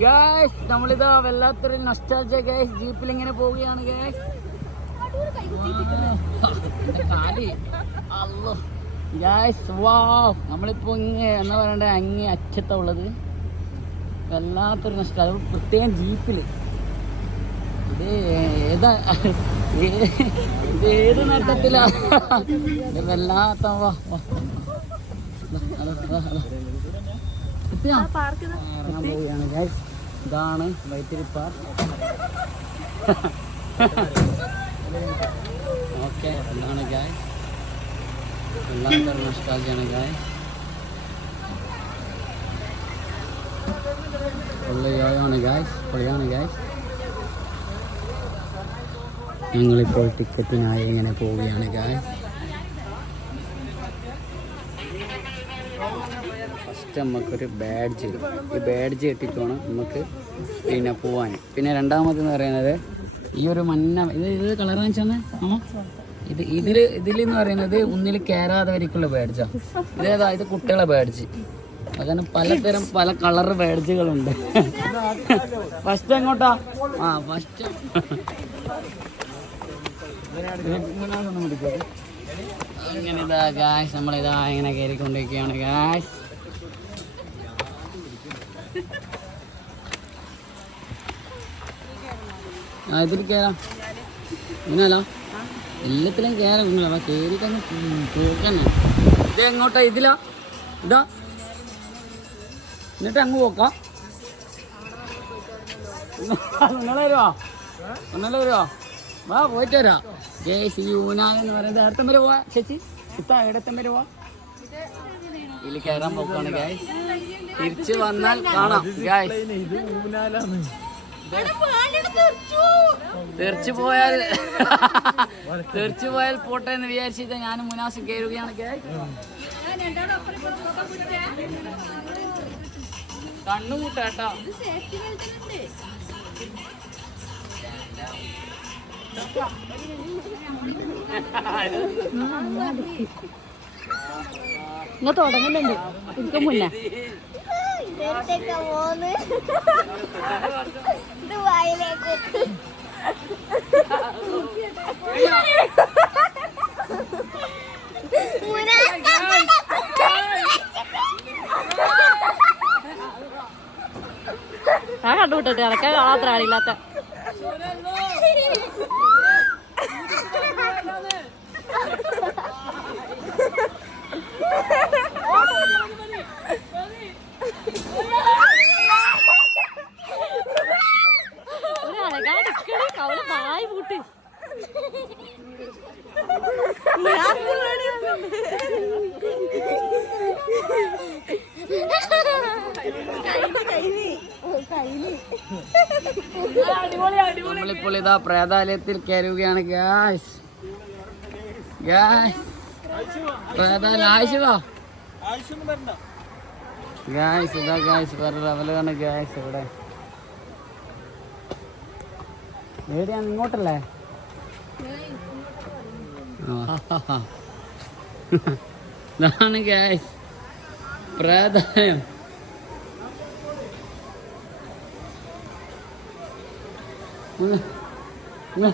Guys നമ്മളിതാ വല്ലാത്തൊരു നഷ്ടാജ guys ജീപ്പിൽ ഇങ്ങനെ പോവുകയാണ് ഗായ്സ് ഗായ്സ് വാ നമ്മളിപ്പോ ഇങ്ങനെ എന്താ പറയണ്ടേ? അങ്ങേ അറ്റത്താ ഉള്ളത്. വല്ലാത്തൊരു നഷ്ടം അത് പ്രത്യേകം ജീപ്പിൽ ഇത് ഏതാ? ഇത് ഏത് നേട്ടത്തിലാ? വല്ലാത്ത വാ. വാ. പോവുകയാണ് ഗൈസ് ഇതാണ് വൈത്തിരി പാർക്ക് ഓക്കെ ഇതാണ് ഗായ്സ് വല്ലാത്തൊരു നഷ്ടാക്കിയാണ് ഗായ് പൊള്ളിയാണ് ഗായ്സ് പൊളിയാണ് ഗായ്സ് ഞങ്ങളിപ്പോൾ ടിക്കറ്റിനായി ഇങ്ങനെ പോവുകയാണ് ഗായ്സ് ഫസ്റ്റ് നമുക്കൊരു ബാഡ്ജ് ഈ ബാഡ്ജ് കെട്ടിക്കോണം നമുക്ക് പിന്നെ പോവാൻ പിന്നെ രണ്ടാമത് എന്ന് പറയുന്നത് ഈ ഒരു മഞ്ഞ ഇത് ഇത് കളർ വെച്ചാണ് ഇത് ഇതിൽ ഇതിലെന്ന് പറയുന്നത് ഒന്നിൽ കയറാതെ വരിക്കുള്ള ബാഡ്ജാ ഇതേതാ ഇത് കുട്ടികളെ ബാഡ്ജ് അങ്ങനെ പലതരം പല കളർ ബാഡ്ജുകളുണ്ട് ഫസ്റ്റ് എങ്ങോട്ടാ? ആ ഫസ്റ്റ് അങ്ങനെ ഇതാ ഗാഷ് നമ്മളിതാ ഇങ്ങനെ കയറിക്കൊണ്ടിരിക്കുകയാണ് ഗായ്സ് ആ ഇതിൽ കയറാം ഇങ്ങനല്ലോ എല്ലാത്തിലും അപ്പൊ കയറി തന്നെ പോക്കന്നെ. ഇത് എങ്ങോട്ടാ? ഇതിലാ? ഇതാ. എന്നിട്ട് അങ്ങ് പോക്കാം. ഒന്നല്ല വരുവാ? ഒന്നല്ലേ വരുവാ? വാ പോയിട്ട് വരാം. ജയ് ശ്രീ ഊനാഗ് എന്ന് പറയുന്നത് അടുത്തം വരെ പോവാ ചേച്ചി? ഇത്താ ഇടത്തം പോവാ? ഇതിൽ കയറാൻ പോക്കാണ് ഗായ്സ് തിരിച്ചു വന്നാൽ കാണാം ഗായ്സ് തെറിച്ചു. പോയാൽ തെറിച്ചു പോയാൽ പോട്ടെ എന്ന് വിചാരിച്ചിട്ട് ഞാനും മുനാസും കയറുകയാണ് കണ്ണുമുട്ടാട്ടോ ഇങ്ങ് തുടങ്ങുന്നുണ്ട്. എനിക്ക് മുന്നേ. ഞാൻ കണ്ടുവിട്ടിട്ട് ഇടയ്ക്ക് കാണാത്ര ആളില്ലാത്ത ഒരു അനങ്ങാതിരിക്കണേ പായ പൂട്ട് നമ്മളിപ്പോൾ ഇതാ പ്രേതാലയത്തിൽ കയറുകയാണ്. ഗ്യാസ് ഗ്യാസ് പ്രേതാലയം. ആയിഷവാ? ഗ്യാസ് ഇതാ ഗ്യാസ് വേറെ ലെവലാണ് ഗ്യാസ് ഇവിടെ. എവിടെയാണ്? ഇങ്ങോട്ടല്ലേ. ഇതാണ് ഗ്യാസ് പ്രാധാന്യം.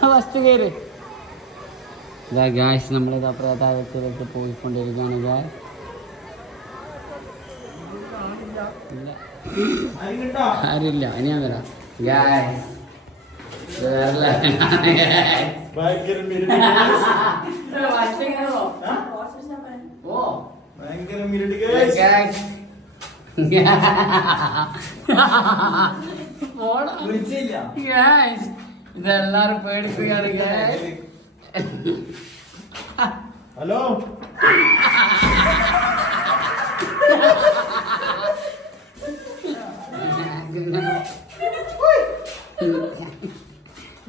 ഫസ്റ്റ് കയറി. ഇതാ ഗ്യാസ് നമ്മളിതാ പ്രാധാന്യത്തിലേക്ക് പോയിക്കൊണ്ടിരിക്കുകയാണ് ഗ്യാസ് ആരില്ല ഇനി ഞാൻ വരാം. ഗ്യാസ് ഭയങ്കര മിരടി Guys. പോടാ. Guys. ഇതെല്ലാരും പേടിക്കുകയാണ്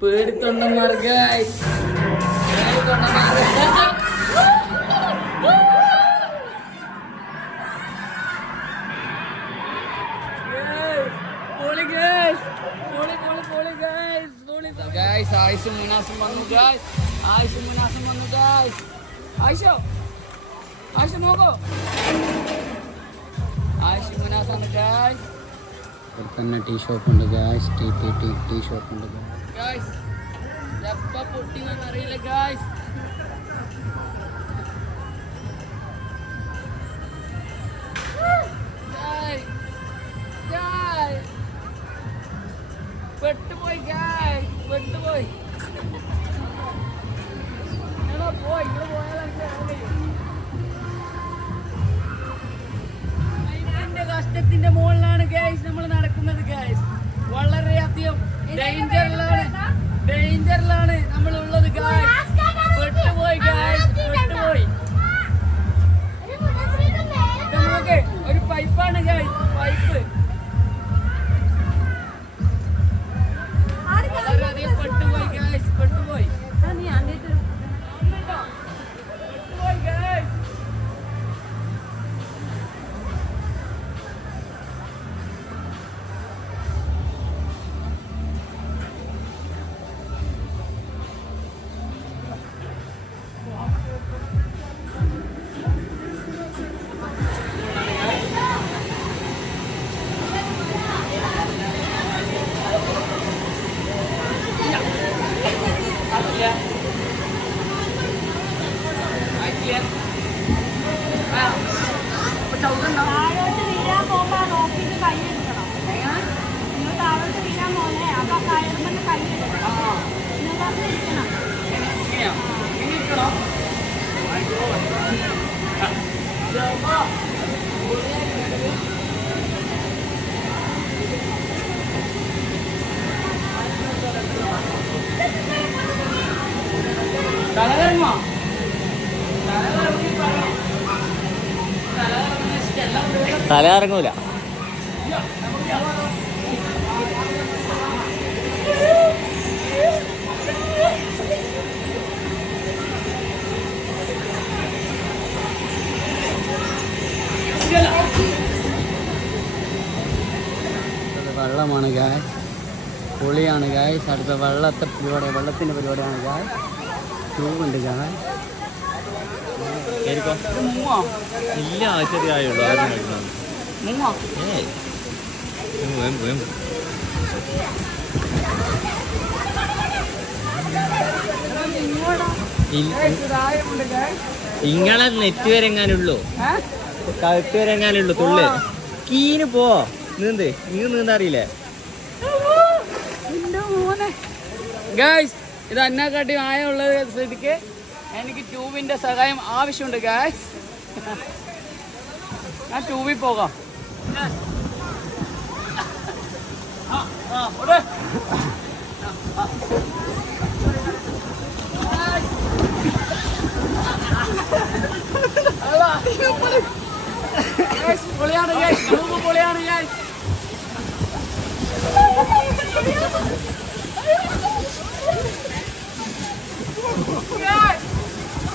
പേടിത്തൊണ്ടന്മാർ ഗൈസ് ആയിഷോ? ടീ ഷോപ്പ് ഉണ്ട് guys tea tea tea tea shop ഉണ്ട് ഗൈസ് എപ്പ പൊട്ടിങ്ങന്ന് അറിയില്ല ഗൈസ് പെട്ടുപോയി ഗൈസ് പെട്ടുപോയി. എടാ പോയി. ഇവിടെ പോയാൽ കഷ്ടത്തിന്റെ മുകളിലാണ് ഗൈസ് നമ്മൾ നടക്കുന്നത് ഗൈസ് വളരെയധികം ഡേഞ്ചറിലാണ് ഡേഞ്ചറിലാണ് നമ്മളുള്ളത് ഗൈസ് പെട്ടുപോയി ഗൈസ് കൈ എടുക്കണം നിങ്ങൾ താഴോട്ട് വീഴാൻ പോകുന്നേ അപ്പൊ കയറുമ്പോൾ കൈ എടുക്കണം. നിങ്ങൾ ഇരിക്കണം. തലകറങ്ങോ തല ഇറങ്ങൂല വെള്ളമാണ് ഗായ് പൊളിയാണ് ഗായ് അടുത്ത വെള്ളത്തെ പരിപാടി വെള്ളത്തിന്റെ പരിപാടിയാണ് ഗായ് ട്യൂബുണ്ട് ഗായ് ഇല്ല ചെറിയ ആയുള്ളൂ നെറ്റ് വരെങ്ങാനുള്ളൂ. കഴുത്ത് വരെ എങ്ങാനുള്ളൂ തുള്ളു കീന് പോ. നീന്ത് നീ നീന്താ അറിയില്ലേ ഗായ്സ് ഇത് അന്നാക്കാട്ടി ആയുള്ള സ്ഥിതിക്ക് എനിക്ക് ട്യൂബിന്റെ സഹായം ആവശ്യമുണ്ട് ഗായ്സ് ഞാൻ ട്യൂബിൽ പോകാം. ആ, ഗായ്സ് ട്യൂബ് പൊളിയാണ് ഗൈസ് ട്യൂബ്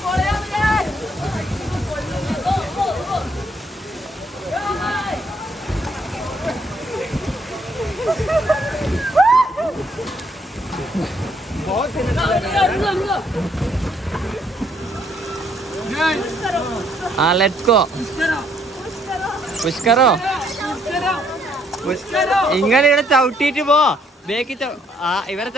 പൊളിയാണ് ഗൈസ് ആ करो पुश പുഷ്കറോ ഇങ്ങനെ ഇവിടെ ചവിട്ടിയിട്ട് പോ. ബേക്ക് ഇവരെ